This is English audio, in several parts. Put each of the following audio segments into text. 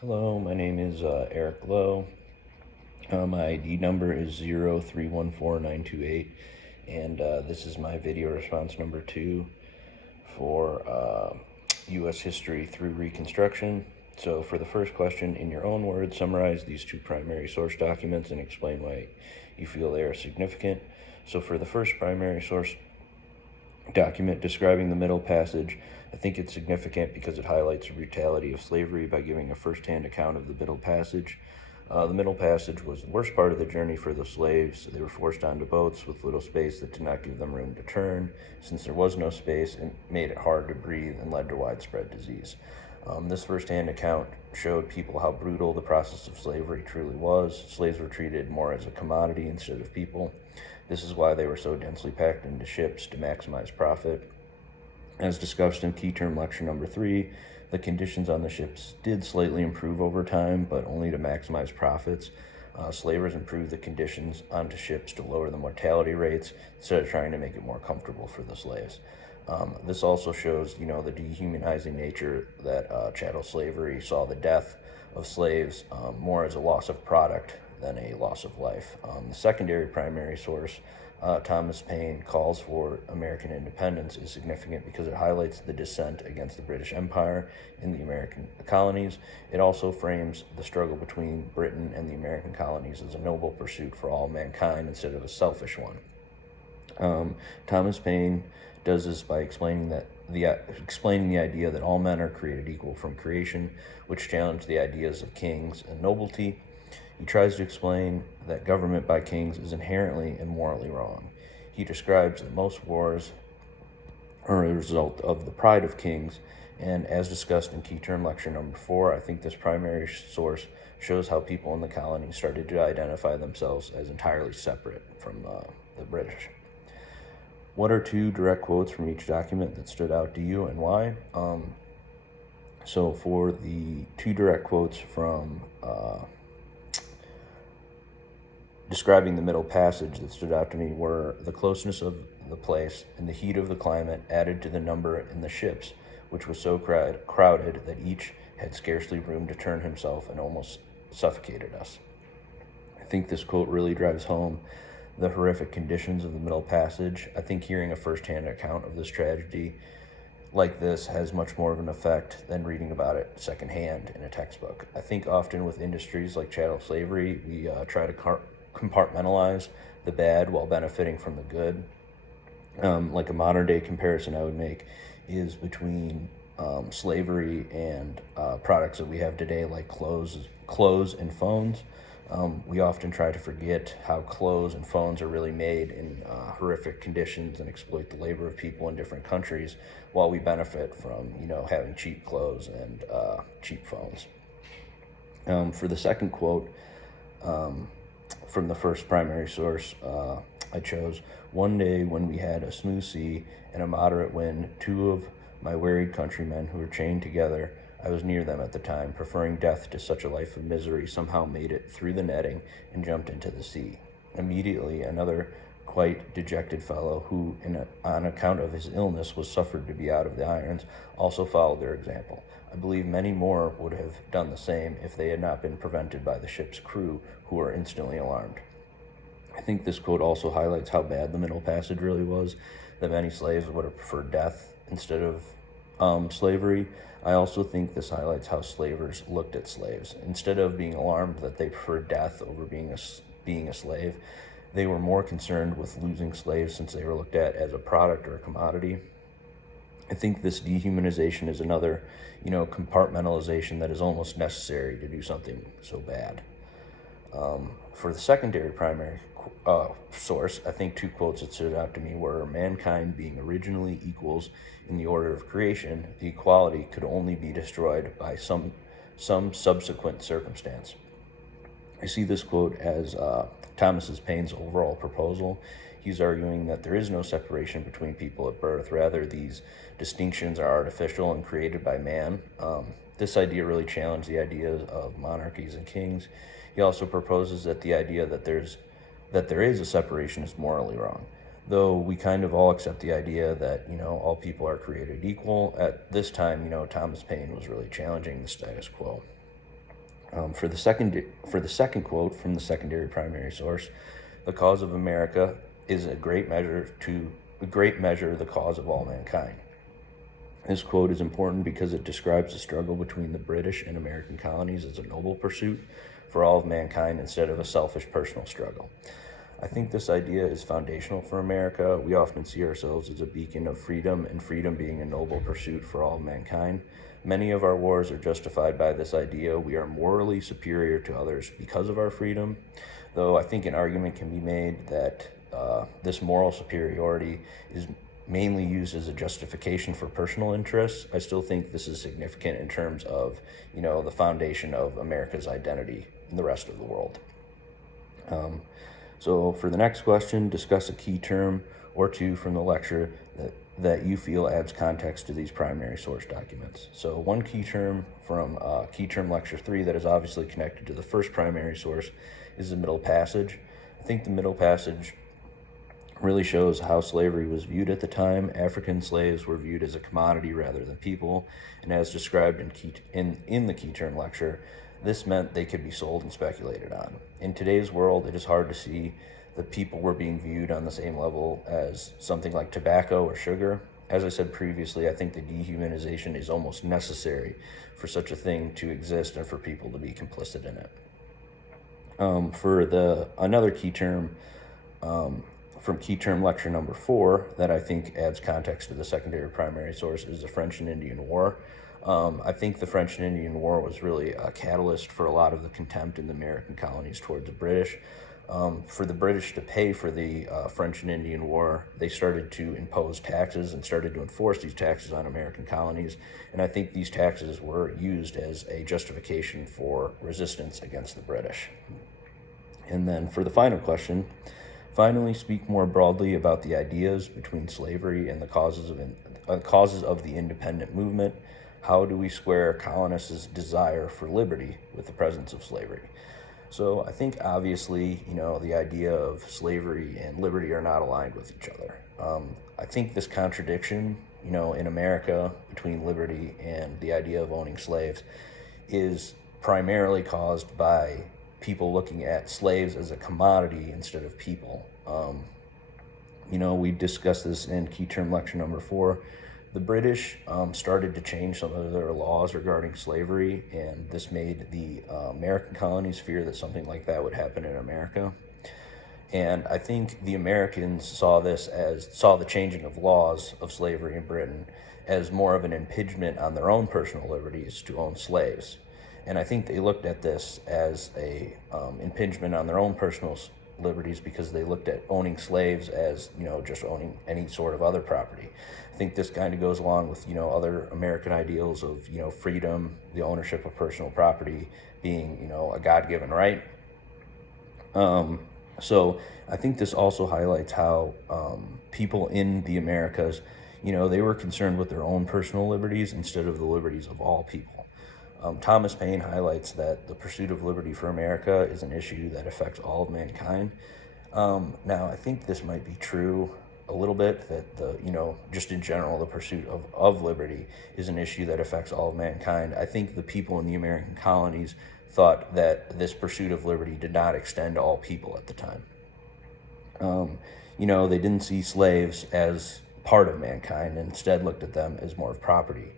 Hello, my name is Eric Lowe. My ID number is 0314928, and this is my video response number 2 for U.S. history through Reconstruction. So, for the first question, in your own words, summarize these two primary source documents and explain why you feel they are significant. So, for the first primary source document describing the Middle Passage, I think it's significant because it highlights the brutality of slavery by giving a first-hand account of the Middle Passage. The Middle Passage was the worst part of the journey for the slaves. They were forced onto boats with little space that did not give them room to turn. Since there was no space, it made it hard to breathe and led to widespread disease. This first-hand account showed people how brutal the process of slavery truly was. Slaves were treated more as a commodity instead of people. This is why they were so densely packed into ships to maximize profit. As discussed in Key Term Lecture number 3, the conditions on the ships did slightly improve over time, but only to maximize profits. Slavers improved the conditions onto ships to lower the mortality rates instead of trying to make it more comfortable for the slaves. This also shows, the dehumanizing nature that chattel slavery saw the death of slaves more as a loss of product than a loss of life. The secondary primary source, Thomas Paine calls for American independence, is significant because it highlights the dissent against the British Empire in the American colonies. It also frames the struggle between Britain and the American colonies as a noble pursuit for all mankind instead of a selfish one. Thomas Paine does this by explaining the idea that all men are created equal from creation, which challenged the ideas of kings and nobility. He tries to explain that government by kings is inherently and morally wrong. He describes that most wars are a result of the pride of kings, and as discussed in Key Term Lecture number 4, I think this primary source shows how people in the colonies started to identify themselves as entirely separate from the British. What are two direct quotes from each document that stood out to you and why? So for the two direct quotes from describing the Middle Passage that stood out to me were the closeness of the place and the heat of the climate added to the number in the ships, which was so crowded that each had scarcely room to turn himself and almost suffocated us. I think this quote really drives home the horrific conditions of the Middle Passage. I think hearing a first-hand account of this tragedy like this has much more of an effect than reading about it secondhand in a textbook. I think often with industries like chattel slavery, we try to compartmentalize the bad while benefiting from the good. Like a modern day comparison I would make is between slavery and products that we have today, like clothes and phones. We often try to forget how clothes and phones are really made in horrific conditions and exploit the labor of people in different countries, while we benefit from having cheap clothes and cheap phones. For the second quote, from the first primary source, I chose, "One day when we had a smooth sea and a moderate wind, two of my wearied countrymen who were chained together, I was near them at the time, preferring death to such a life of misery, somehow made it through the netting and jumped into the sea. Immediately another quite dejected fellow, who on account of his illness was suffered to be out of the irons, also followed their example. I believe many more would have done the same if they had not been prevented by the ship's crew, who were instantly alarmed." I think this quote also highlights how bad the Middle Passage really was, that many slaves would have preferred death instead of slavery. I also think this highlights how slavers looked at slaves. Instead of being alarmed that they preferred death over being a slave, they were more concerned with losing slaves since they were looked at as a product or a commodity. I think this dehumanization is another, compartmentalization that is almost necessary to do something so bad. For the secondary primary source, I think two quotes that stood out to me were, "Mankind being originally equals in the order of creation, the equality could only be destroyed by some subsequent circumstance." I see this quote as Thomas Paine's overall proposal. He's arguing that there is no separation between people at birth. Rather, these distinctions are artificial and created by man. This idea really challenged the ideas of monarchies and kings. He also proposes that the idea that there is a separation is morally wrong. Though we kind of all accept the idea that, all people are created equal, at this time, Thomas Paine was really challenging the status quo. For the second quote from the secondary primary source, the cause of America is a great measure the cause of all mankind. This quote is important because it describes the struggle between the British and American colonies as a noble pursuit for all of mankind instead of a selfish personal struggle. I think this idea is foundational for America. We often see ourselves as a beacon of freedom, and freedom being a noble pursuit for all of mankind. Many of our wars are justified by this idea. We are morally superior to others because of our freedom, though I think an argument can be made that this moral superiority is mainly used as a justification for personal interests. I still think this is significant in terms of, the foundation of America's identity in the rest of the world. So for the next question, discuss a key term or two from the lecture that you feel adds context to these primary source documents. So one key term from Key Term Lecture 3 that is obviously connected to the first primary source is the Middle Passage. I think the Middle Passage really shows how slavery was viewed at the time. African slaves were viewed as a commodity rather than people, and as described in the Key Term Lecture, this meant they could be sold and speculated on. In today's world, it is hard to see that people were being viewed on the same level as something like tobacco or sugar. As I said previously, I think the dehumanization is almost necessary for such a thing to exist and for people to be complicit in it. Another key term from Key Term Lecture number 4 that I think adds context to the secondary primary source is the French and Indian War. I think the French and Indian War was really a catalyst for a lot of the contempt in the American colonies towards the British. For the British to pay for the French and Indian War, they started to impose taxes and started to enforce these taxes on American colonies. And I think these taxes were used as a justification for resistance against the British. And then for the final question, finally speak more broadly about the ideas between slavery and the causes of the independent movement. How do we square colonists' desire for liberty with the presence of slavery? So I think obviously, the idea of slavery and liberty are not aligned with each other. I think this contradiction, in America between liberty and the idea of owning slaves is primarily caused by people looking at slaves as a commodity instead of people. We discussed this in Key Term Lecture number 4. The British started to change some of their laws regarding slavery, and this made the American colonies fear that something like that would happen in America. And I think the Americans saw the changing of laws of slavery in Britain as more of an impingement on their own personal liberties to own slaves. And I think they looked at this as a impingement on their own personal liberties because they looked at owning slaves as, just owning any sort of other property. I think this kind of goes along with, other American ideals of, freedom, the ownership of personal property being, a God-given right. So I think this also highlights how people in the Americas, they were concerned with their own personal liberties instead of the liberties of all people. Thomas Paine highlights that the pursuit of liberty for America is an issue that affects all of mankind. Now, I think this might be true a little bit, that just in general, the pursuit of liberty is an issue that affects all of mankind. I think the people in the American colonies thought that this pursuit of liberty did not extend to all people at the time. They didn't see slaves as part of mankind and instead looked at them as more of property.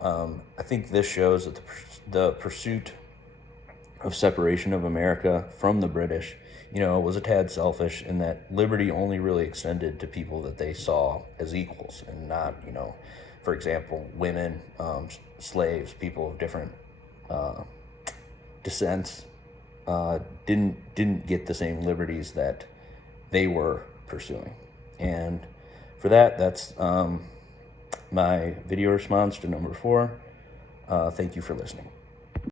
I think this shows that the pursuit of separation of America from the British, was a tad selfish, in that liberty only really extended to people that they saw as equals and not, for example, women, slaves, people of different descents, didn't get the same liberties that they were pursuing. And for that's my video response to number 4. Thank you for listening.